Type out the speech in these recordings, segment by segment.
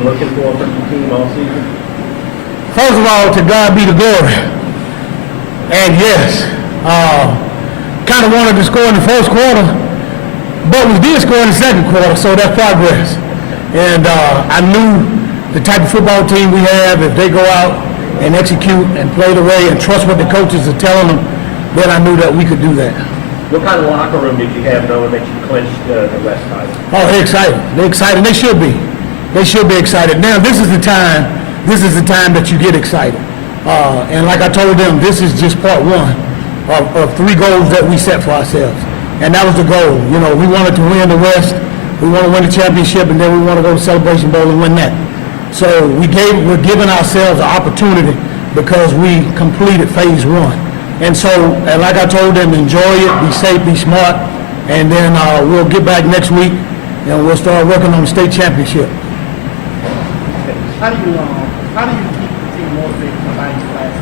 Looking for from the team all season? First of all, to God be the glory. And yes, kind of wanted to score in the first quarter, but we did score in the second quarter, so that's progress. And I knew the type of football team we have, if they go out and execute and play the way and trust what the coaches are telling them, then I knew that we could do that. What kind of locker room did you have knowing that you clinched the West title? Oh, they're excited. They're excited. They should be. They should be excited. Now, this is the time that you get excited. And like I told them, this is just part one of 3 goals that we set for ourselves. And that was the goal. You know, we wanted to win the West. We want to win the championship, and then we want to go to Celebration Bowl and win that. So we're giving ourselves an opportunity because we completed phase 1. And so, and like I told them, enjoy it, be safe, be smart, and then we'll get back next week and we'll start working on the state championship. How do you keep the team motivated for 90 classes?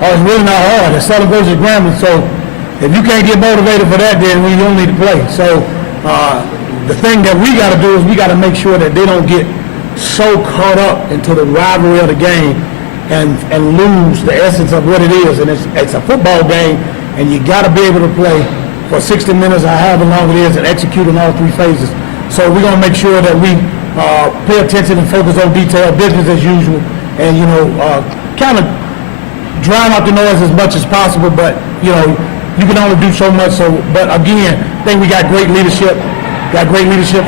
Oh, it's really not hard. It's celebration Grambling, so if you can't get motivated for that, then we don't need to play. So the thing that we got to do is we got to make sure that they don't get so caught up into the rivalry of the game and lose the essence of what it is. And it's a football game, and you got to be able to play for 60 minutes or however long it is and execute in all 3 phases. So we're going to make sure that we pay attention and focus on detail, business as usual, and, you know, kind of drown out the noise as much as possible, but, you know, you can only do so much. So, but again, I think we got great leadership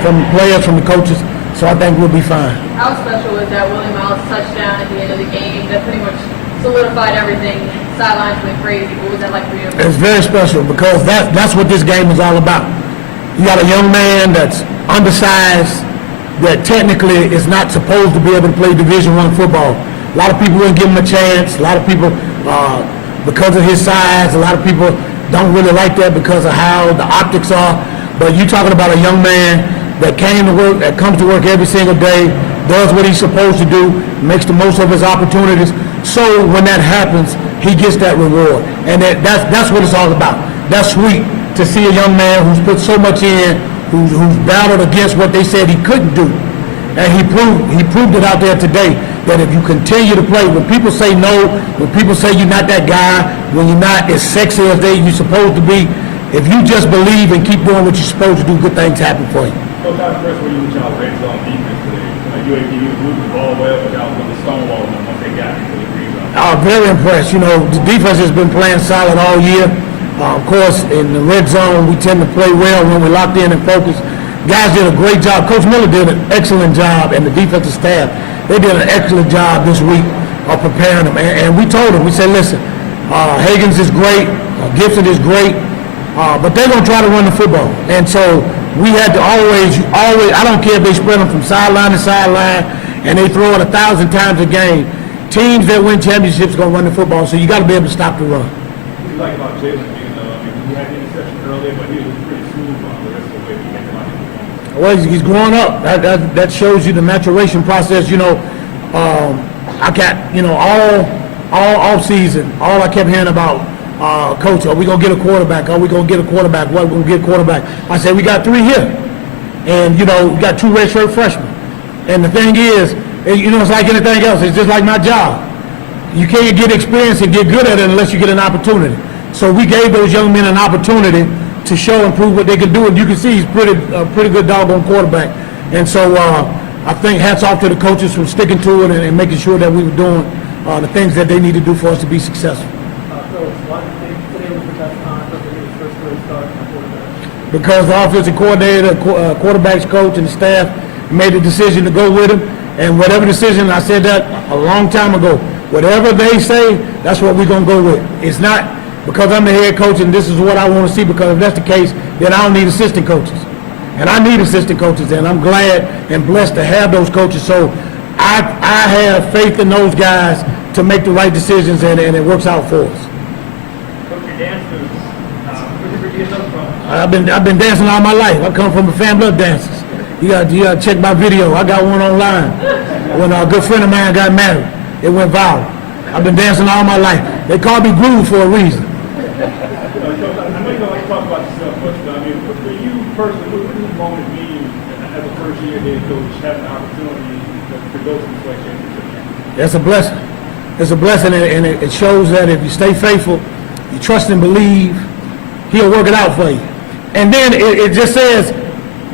from the players, from the coaches, so I think we'll be fine. How special was that Willie Miles touchdown at the end of the game that pretty much solidified everything? Sidelines went crazy. What was that like for you? It's very special because that's what this game is all about. You got a young man that's undersized, that technically is not supposed to be able to play Division I football. A lot of people wouldn't give him a chance. A lot of people, because of his size, a lot of people don't really like that because of how the optics are. But you're talking about a young man that came to work, that comes to work every single day, does what he's supposed to do, makes the most of his opportunities. So when that happens, he gets that reward. And that's what it's all about. That's sweet to see a young man who's put so much in, who's battled against what they said he couldn't do. And he proved it out there today that if you continue to play, when people say no, when people say you're not that guy, when you're not as sexy as you're supposed to be, if you just believe and keep doing what you're supposed to do, good things happen for you. Coach, how impressed were you with y'all red zone defense today? You moved the ball well, but y'all put the stonewall on once they got into the rebound. Very impressed. You know, the defense has been playing solid all year. Of course, in the red zone, we tend to play well when we're locked in and focused. Guys did a great job. Coach Miller did an excellent job, and the defensive staff, they did an excellent job this week of preparing them. And we told them, we said, listen, Higgins is great, Gibson is great, but they're going to try to run the football. And so we had to always, I don't care if they spread them from sideline to sideline, and they throw it 1,000 times a game. Teams that win championships are going to run the football, so you got to be able to stop the run. What do you like about Jalen being, he had the interception earlier, but he was pretty smooth on the rest of the way he came out. Well, he's growing up. That shows you the maturation process. You know, I got, you know, all off season, all I kept hearing about, Coach, are we going to get a quarterback? Are we going to get a quarterback? What, we're going to get a quarterback? I said, we got 3 here. And, you know, we got 2 redshirt freshmen. And the thing is, you know, it's like anything else. It's just like my job. You can't get experience and get good at it unless you get an opportunity. So we gave those young men an opportunity to show and prove what they could do. And you can see he's pretty good doggone quarterback. And so I think hats off to the coaches for sticking to it and making sure that we were doing the things that they need to do for us to be successful. Why do you think today was the best time for his first grade start in quarterback? Because the offensive coordinator, quarterback's coach, and the staff made a decision to go with him. And whatever decision, I said that a long time ago, whatever they say, that's what we're going to go with. It's not because I'm the head coach and this is what I want to see, because if that's the case, then I don't need assistant coaches. And I need assistant coaches, and I'm glad and blessed to have those coaches. So I have faith in those guys to make the right decisions, and it works out for us. Coach, your dancers, where did you get those from? I've been dancing all my life. I come from a family of dancers. You got to check my video. I got one online. When a good friend of mine got married, it went viral. I've been dancing all my life. They call me Groove for a reason. Coach, I know you don't like to talk about yourself much, but I mean, for you personally, what does this moment mean as a first-year head coach, having the opportunity to go to the SWAC Championship game? That's a blessing. It's a blessing, and it shows that if you stay faithful, you trust and believe, he'll work it out for you. And then it just says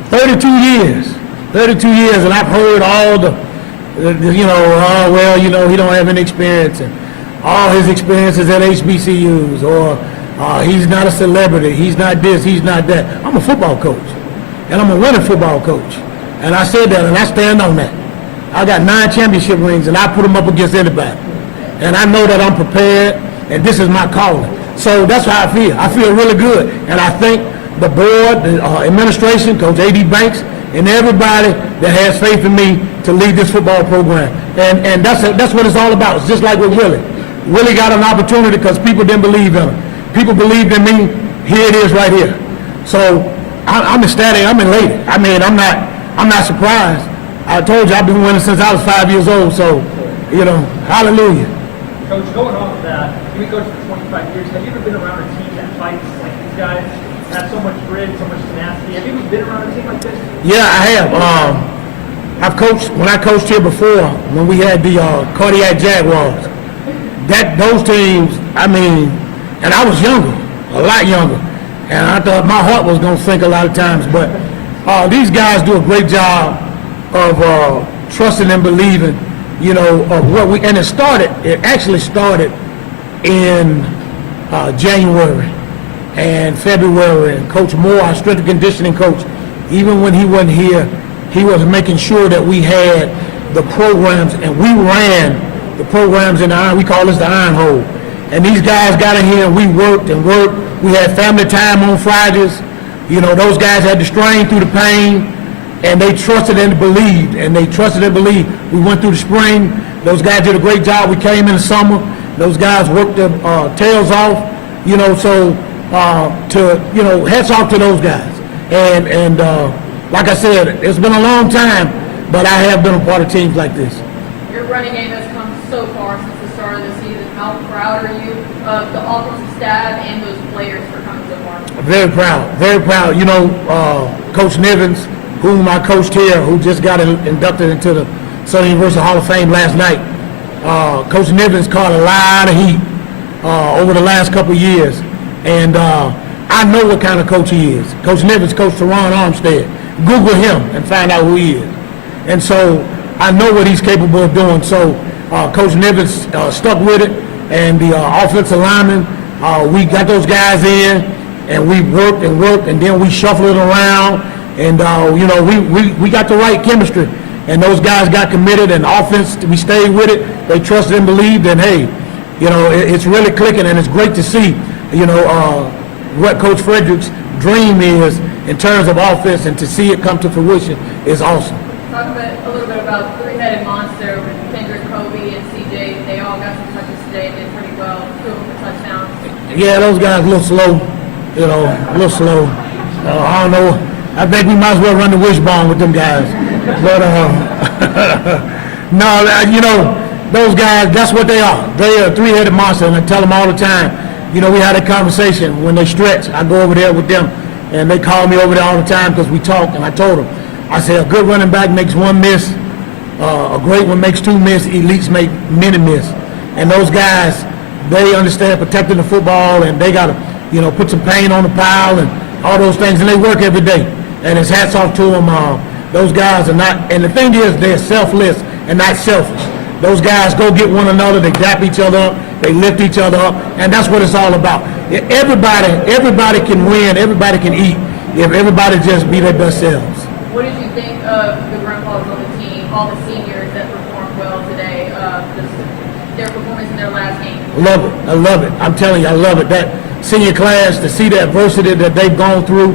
32 years. 32 years, and I've heard all the you know, oh, well, you know, he don't have any experience, and all his experiences at HBCUs, or he's not a celebrity, he's not this, he's not that. I'm a football coach, and I'm a winning football coach. And I said that, and I stand on that. I got 9 championship rings, and I put them up against anybody. And I know that I'm prepared, and this is my calling. So that's how I feel. I feel really good. And I thank the board, the administration, Coach A.D. Banks, and everybody that has faith in me to lead this football program. And that's what it's all about. It's just like with Willie. Willie got an opportunity because people didn't believe in him. People believed in me. Here it is right here. So I'm ecstatic. I'm elated. I mean, I'm not surprised. I told you I've been winning since I was 5 years old. So, you know, hallelujah. Coach, going off of that, you've been coaching for 25 years. Have you ever been around a team that fights like these guys? Have so much grit, so much tenacity. Have you ever been around a team like this? Yeah, I have. I've coached, when I coached here before, when we had the Cardiac Jaguars, those teams, I mean, and I was younger, a lot younger, and I thought my heart was going to sink a lot of times, but these guys do a great job of trusting and believing, you know, of what we, and it actually started in January and February, and Coach Moore, our strength and conditioning coach, even when he wasn't here, he was making sure that we had the programs, and we ran the programs in the iron, we call this the iron hole. And these guys got in here and we worked and worked. We had family time on Fridays. You know, those guys had to strain through the pain, and they trusted and believed, and they trusted and believed. We went through the spring. Those guys did a great job. We came in the summer. Those guys worked their tails off, you know, so you know, hats off to those guys. And like I said, it's been a long time, but I have been a part of teams like this. Your running game has come so far since the start of the season. How proud are you of the offensive staff and those players for coming so far? Very proud, very proud. You know, Coach Nivens, whom I coached here, who just got inducted into the Southern University Hall of Fame last night. Coach Nivens caught a lot of heat over the last couple of years, and I know what kind of coach he is. Coach Nivens coached Terron Armstead. Google him and find out who he is. And so I know what he's capable of doing. So Coach Nivens stuck with it, and the offensive linemen, we got those guys in, and we worked, and then we shuffled it around, and you know, we got the right chemistry, and those guys got committed, and offense, we stayed with it. They trusted and believed, and hey, you know, it's really clicking, and it's great to see, you know, what Coach Frederick's dream is in terms of offense, and to see it come to fruition is awesome. Talk a little bit about three-headed monster with Kendrick, Kobe, and CJ. They all got some touches today and did pretty well. 2 of them for touchdowns. Yeah, those guys a little slow, you know, a little slow. I don't know. I think we might as well run the wishbone with them guys. But no, you know, those guys, that's what they are. They are a three-headed monster, and I tell them all the time. You know, we had a conversation when they stretch. I go over there with them, and they call me over there all the time because we talk, and I told them, I said, a good running back makes 1 miss, a great one makes 2 miss, elites make many miss. And those guys, they understand protecting the football, and they got to, you know, put some paint on the pile and all those things, and they work every day. And it's hats off to them. Those guys are not, and the thing is, they're selfless and not selfish. Those guys go get one another, they dap each other up, they lift each other up, and that's what it's all about. Everybody can win, everybody can eat, if everybody just be their best selves. What did you think of the grandpas on the team, all the seniors that performed well today, their performance in their last game? Love it. I love it. I'm telling you, I love it. That senior class, to see the adversity that they've gone through,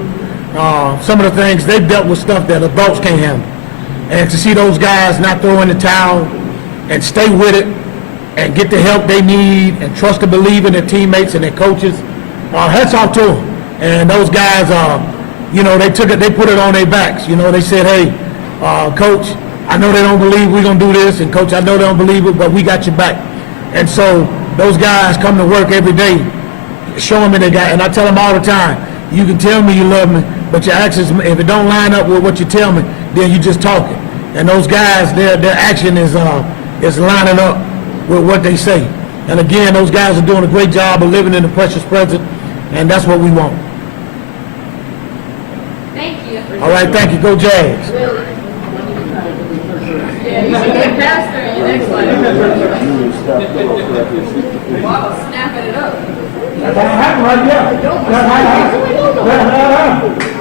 some of the things, they've dealt with stuff that adults can't handle. And to see those guys not throw in the towel and stay with it and get the help they need and trust and believe in their teammates and their coaches, hats off to them. And those guys, you know, they took it, they put it on their backs. You know, they said, hey, Coach, I know they don't believe we're going to do this, and Coach, I know they don't believe it, but we got your back. And so those guys come to work every day, showing me they got, and I tell them all the time, you can tell me you love me, but your actions, if it don't line up with what you tell me, then you just talking. And those guys, their action is lining up with what they say. And again, those guys are doing a great job of living in the precious present, and that's what we want. Thank you. All right, thank you. Go Jags. Yeah, you should get faster in your next one. Wow, snapping it up. That's how it happened right there. That's how it happened.